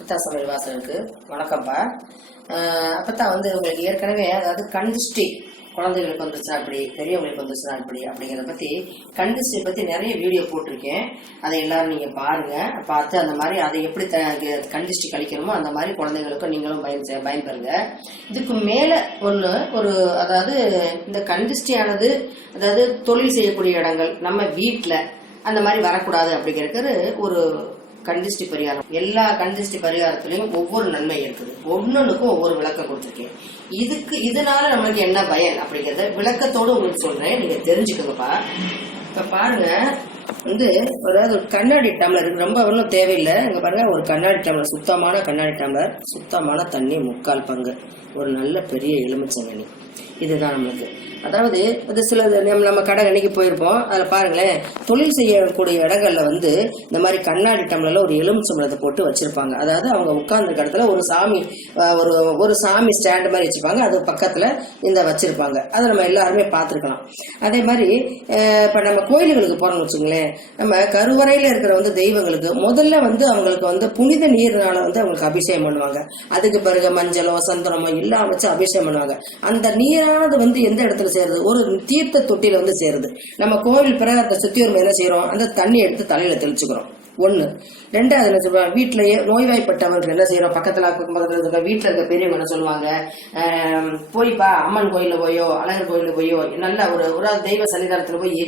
அப்பத்தா சமையல் வாசலுக்கு வணக்கம்ப்பா. அப்பத்தா உங்களுக்கு ஏற்கனவே அதாவது கண்டிஸ்டி குழந்தைகளுக்கு வந்துச்சுன்னா இப்படி, பெரியவங்களுக்கு வந்துச்சுன்னா இப்படி அப்படிங்கிறத பற்றி கண்டிஸ்டி பற்றி நிறைய வீடியோ போட்டிருக்கேன். அதை எல்லாரும் நீங்கள் பாருங்கள். பார்த்து அந்த மாதிரி அதை எப்படி கண்டிஸ்டி கழிக்கணுமோ அந்த மாதிரி குழந்தைங்களுக்கும் நீங்களும் பயன்பெறுங்க. இதுக்கு மேலே ஒரு அதாவது இந்த கண்டிஸ்டியானது அதாவது தொழில் செய்யக்கூடிய இடங்கள் நம்ம வீட்டில் அந்த மாதிரி வரக்கூடாது அப்படிங்கிறது ஒரு கண்டிஸ்டி பரிகாரம். எல்லா கண்டிஸ்டி பரிகாரத்திலையும் ஒவ்வொரு நன்மை இருக்குது. ஒன்னொன்னுக்கும் ஒவ்வொரு விளக்கம் கொடுத்துருக்கேன். இதனால நம்மளுக்கு என்ன பயன் அப்படிங்கறத விளக்கத்தோடு உங்களுக்கு சொல்றேன், நீங்க தெரிஞ்சுக்கோங்கப்பா. இப்ப பாருங்க, அதாவது ஒரு கண்ணாடி டம்ளர் இருக்கு, ரொம்ப ஒன்றும் தேவையில்லை. இங்க பாருங்க, ஒரு கண்ணாடி டம்ளர், சுத்தமான கண்ணாடி டம்ளர், சுத்தமான தண்ணி 3/4 பங்கு, ஒரு நல்ல பெரிய எலுமிச்சங்கனி. இதுதான் நம்மளுக்கு. அதாவது அது சில நம்ம கடை கண்ணிக்கு போயிருப்போம். அதில் பாருங்களேன், தொழில் செய்யக்கூடிய இடங்கள்ல இந்த மாதிரி கண்ணாடி டம்ளர்ல ஒரு எலுமிச்சம்பழத்தை போட்டு வச்சிருப்பாங்க. அதாவது அவங்க உட்கார்ந்துருக்க இடத்துல ஒரு சாமி ஸ்டாண்டு மாதிரி வச்சிருப்பாங்க. அது பக்கத்துல வச்சிருப்பாங்க. அதை நம்ம எல்லாருமே பார்த்துருக்கலாம். அதே மாதிரி இப்ப நம்ம கோயில்களுக்கு போறோம்னு வச்சுங்களேன், நம்ம கருவறையில இருக்கிற தெய்வங்களுக்கு முதல்ல அவங்களுக்கு புனித நீர்னால அவங்களுக்கு அபிஷேகம் பண்ணுவாங்க. அதுக்கு பிறகு மஞ்சளோ சந்தனமோ எல்லாம் வச்சு அபிஷேகம் பண்ணுவாங்க. அந்த நீரானது எந்த இடத்துல சேருது? ஒரு தீர்த்த தொட்டியில சேருது. நம்ம கோவில் பிரகாரத்தை சுத்தி ஒரு என்ன செய்யறோம்? அந்த தண்ணி எடுத்து தலையில தெளிச்சுக்கிறோம். ஒண்ணு. ரெண்டாவது என்ன சொல்லுவாங்க, வீட்டிலேயே நோய்வாய்ப்பட்டவர்கள் என்ன செய்யறோம், பக்கத்துல வீட்டுல இருக்க பெரியவங்க என்ன சொல்லுவாங்க, போய்ப்பா அம்மன் கோயில போயோ அழகர் கோயில போயோ நல்ல ஒரு தெய்வ சன்னிதானத்துல போய்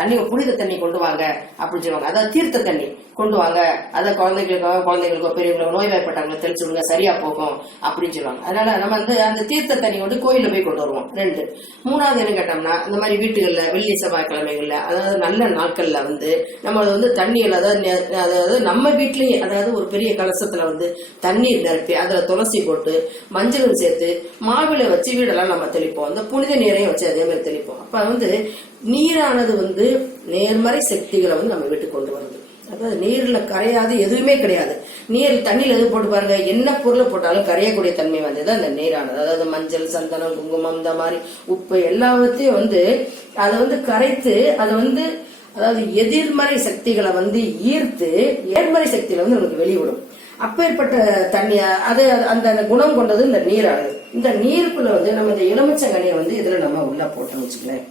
தண்ணி புனித தண்ணி கொண்டு வாங்க அப்படின்னு சொல்லுவாங்க. அதாவது தீர்த்த தண்ணி கொண்டு வாங்க, அதை குழந்தைகளுக்கோ பெரியவங்களோ நோய்வாய்ப்பட்டவங்களை தெளிச்சு விடுங்க, சரியா போகும் அப்படின்னு சொல்லுவாங்க. அதனால நம்ம அந்த தீர்த்த தண்ணி கோயில போய் கொண்டு வருவோம். 2. மூணாவது என்ன கேட்டோம்னா, இந்த மாதிரி வீட்டுகள்ல வெள்ளி செவ்வாய்க்கிழமைகள்ல அதாவது நல்ல நாட்கள்ல நம்ம தண்ணிகள் அதாவது நம்ம வீட்லயே அதாவது ஒரு பெரிய கலசத்துல தண்ணீர் நிரப்பி அதுல துளசி போட்டு மஞ்சளும் சேர்த்து மாவில வச்சு வீடெல்லாம் நம்ம தெளிப்போம். அந்த புனித நீரையும் வச்சு அதே மாதிரி தெளிப்போம். அப்ப நீரானது நேர்மறை சக்திகளை நம்ம வீட்டுக்கு கொண்டு வருது. அதாவது நீர்ல கரையாது எதுவுமே கிடையாது. நீர் தண்ணியில எது போட்டு பாருங்க, என்ன பொருளை போட்டாலும் கரையக்கூடிய தன்மை அந்த நீரானது. அதாவது மஞ்சள் சந்தனம் குங்குமம் இந்த மாதிரி உப்பு எல்லாத்தையும் அதை கரைத்து அதை அதாவது எதிர்மறை சக்திகளை ஈர்த்து நேர்மறை சக்தியில நமக்கு வெளிவிடும். அப்பேற்பட்ட தண்ணி அது அந்த குணம் கொண்டது இந்த நீரானது. இந்த நீருக்குள்ள நம்ம இந்த எலுமிச்சங்கனியை இதுல நம்ம உள்ள போட்டோம்னு வச்சுக்கலேன்,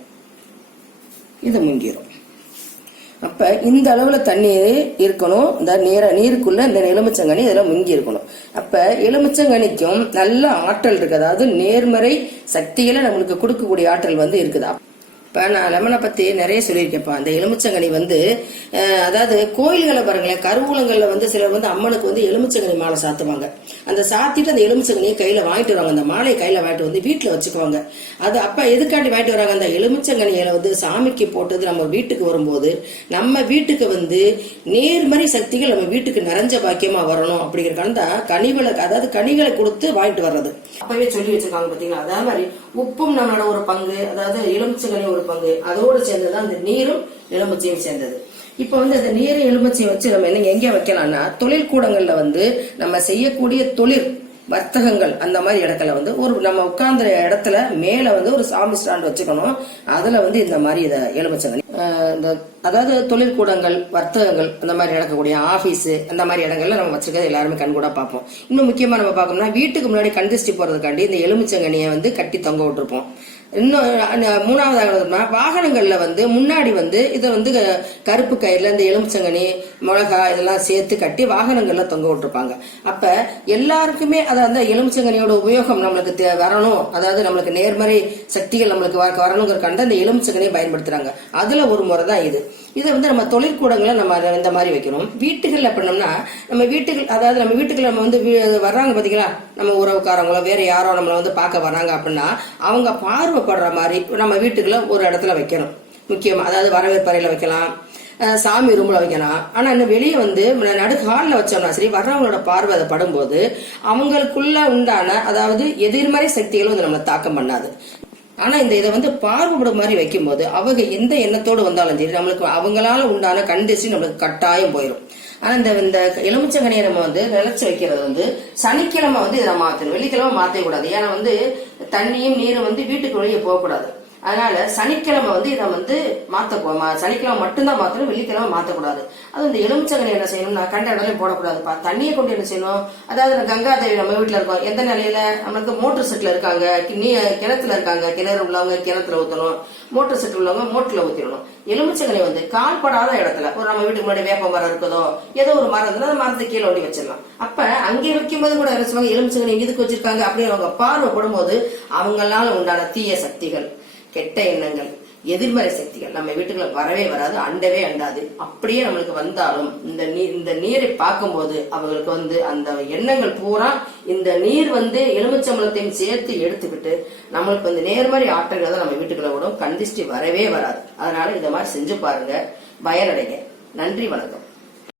இது முங்கிரும். அப்ப இந்த அளவுல தண்ணீர் இருக்கணும். இந்த நீருக்குள்ள இந்த எலுமிச்சங்கனி இதுல முங்கி இருக்கணும். அப்ப எலுமிச்சங்கனிக்கும் நல்ல ஆற்றல் இருக்கு. அதாவது நேர்மறை சக்திகளை நம்மளுக்கு கொடுக்கக்கூடிய ஆற்றல் இருக்குதா. இப்ப நான் லெமனை பத்தி நிறைய சொல்லியிருக்கேன்ப்பா. அந்த எலுமிச்சங்கனி அதாவது கோயில்களை பாருங்களேன், கருவூலங்கள்ல சிலர் அம்மனுக்கு எலுமிச்சங்கனி மாலை சாத்துவாங்க. அந்த சாத்திட்டு அந்த எலுமிச்சங்கனியை கையில வாங்கிட்டு வருவாங்க. அந்த மாலையை கையில வாங்கிட்டு வீட்டுல வச்சுக்குவாங்க. அது அப்ப எதுக்காண்டி வாங்கிட்டு வராங்க, அந்த எலுமிச்சங்கனியில சாமிக்கு போட்டது நம்ம வீட்டுக்கு வரும்போது நம்ம வீட்டுக்கு நேர்மறை சக்திகள் நம்ம வீட்டுக்கு நிறைஞ்ச பாக்கியமா வரணும் அப்படிங்கிறக்கான கனிகளை அதாவது கனிகளை கொடுத்து வாங்கிட்டு வர்றது. அப்பவே சொல்லி வச்சிருக்காங்க பாத்தீங்களா. அதே மாதிரி உப்பும் நம்மளோட ஒரு பங்கு, அதாவது எலுமிச்சங்கனி ஒரு பங்கு, அதோடு சேர்ந்ததுதான் அந்த நீரும் எலுமிச்சையும் சேர்ந்தது. இப்ப அந்த நீரும் எலுமிச்சையும் வச்சு நம்ம எங்க வைக்கலாம்னா, தொழில் கூடங்கள்ல நம்ம செய்யக்கூடிய தொழில் வர்த்தகங்கள் அந்த மாதிரி இடத்துல ஒரு நம்ம உட்கார்ந்த இடத்துல மேல ஒரு சாமி ஸ்டாண்ட் வச்சுக்கணும். அதுல இந்த மாதிரி எலுமிச்சங்கனி அதாவது தொழில் கூடங்கள் வர்த்தகங்கள் அந்த மாதிரி நடக்கக்கூடிய ஆபீஸ் அந்த மாதிரி இடங்கள்ல நம்ம வச்சிருக்கிறது எல்லாருமே கண்கூடா பார்ப்போம். இன்னும் முக்கியமா நம்ம பார்க்கணும்னா, வீட்டுக்கு முன்னாடி கண்டிஸ்டி போறதுக்காண்டி இந்த எலுமிச்சங்கனியை கட்டி தொங்க விட்டுருப்போம். இன்னும் மூணாவதாக வாகனங்கள்ல முன்னாடி இதை கருப்பு கயிறுல இந்த எலுமிச்சங்கனி மிளகா இதெல்லாம் சேர்த்து கட்டி வாகனங்கள்ல தொங்க விட்டுருப்பாங்க. அப்ப எல்லாருக்குமே அந்த எலுமிச்சங்கனியோட உபயோகம் நம்மளுக்கு வரணும், அதாவது நம்மளுக்கு நேர்மறை சக்திகள் நம்மளுக்கு வரணுங்கிறக்காண்ட இந்த எலுமிச்சங்கனியை பயன்படுத்துறாங்க. அதுல ஒரு முறை தான் இது. இதை நம்ம தொழிற்கூடங்களை நம்ம இந்த மாதிரி வைக்கணும். வீட்டுகள்ல பண்ணோம்னா நம்ம வீட்டுகள் அதாவது நம்ம வீட்டுக்குள்ள நம்ம வர்றாங்க பாத்தீங்களா, நம்ம உறவுக்காரங்களோ வேற யாரோ நம்மள பார்க்க வராங்க அப்படின்னா அவங்க பார்வைப்படுற மாதிரி நம்ம வீட்டுக்குள்ள ஒரு இடத்துல வைக்கணும். முக்கியமா அதாவது வரவேற்பறையில வைக்கலாம், சாமி ரூம்ல வைக்கலாம். ஆனா இன்னும் வெளியே நடு ஹால்ல வச்சோம்னா சரி, வர்றவங்களோட பார்வை அதை படும்போது அவங்களுக்குள்ள உண்டான அதாவது எதிர்மறை சக்திகளும் நம்ம தாக்கம் பண்ணாது. ஆனா இதை பார்வைப்படும் மாதிரி வைக்கும் போது அவங்க எந்த எண்ணத்தோடு வந்தாலும் சரி நம்மளுக்கு அவங்களால உண்டான கண்டிஸ்டி நம்மளுக்கு கட்டாயம் போயிடும். ஆனா இந்த எலுமிச்சங்கனியை நம்ம நிலைச்சு வைக்கிறது சனிக்கிழமை இதை மாத்தணும், வெள்ளிக்கிழமை மாத்தவே கூடாது. ஏன்னா தண்ணியும் நீரும் வீட்டுக்கு வெளியே போகக்கூடாது. அதனால சனிக்கிழமை இதை மாத்த சனிக்கிழமை மட்டும்தான் மாத்தணும், வெள்ளிக்கிழமை மாத்தக்கூடாது. அது இந்த எலுமிச்சங்கனி என்ன செய்யணும்னா கண்ட இடத்துலயும் போடக்கூடாதுப்பா. தண்ணியை கொண்டு என்ன செய்யணும், அதாவது கங்கா தேவி நம்ம வீட்டுல இருக்கோம், எந்த நிலையில நம்மளுக்கு மோட்டர் செட்ல இருக்காங்க, கிணத்துல இருக்காங்க, கிணறு உள்ளவங்க கிணத்துல ஊத்தணும், மோட்டர் செட் உள்ளவங்க மோட்டர்ல ஊத்திடணும். எலுமிச்சங்கனி வந்து கால்படாத இடத்துல, ஒரு நம்ம வீட்டுக்கு முன்னாடி வேப்ப மரம் இருக்குதோ ஏதோ ஒரு மரம் இருந்தா அந்த மரத்தை கீழே ஓடி வச்சிடலாம். அப்ப அங்கே வைக்கும்போது கூட என்ன செய்வாங்க, எலுமிச்சங்கனி எதுக்கு வச்சிருக்காங்க அப்படின்னு அவங்க பார்வைப்படும் போது அவங்களால உண்டான தீய சக்திகள், கெட்ட எண்ணங்கள், எதிர்மறை சக்திகள் நம்ம வீட்டுக்குள்ள வரவே வராது, அண்டவே அண்டாது. அப்படியே நம்மளுக்கு வந்தாலும் இந்த நீரை பார்க்கும்போது அவங்களுக்கு வந்து அந்த எண்ணங்கள் பூரா இந்த நீர் வந்து எலுமிச்சம்பழத்தையும் சேர்த்து எடுத்துக்கிட்டு நம்மளுக்கு வந்து நேர்மறை ஆற்றல்கள் தான் நம்ம வீட்டுக்குள்ள விடும். கண் திருஷ்டி வரவே வராது. அதனால இதை மாதிரி செஞ்சு பாருங்க, பயனடைங்க. நன்றி, வணக்கம்.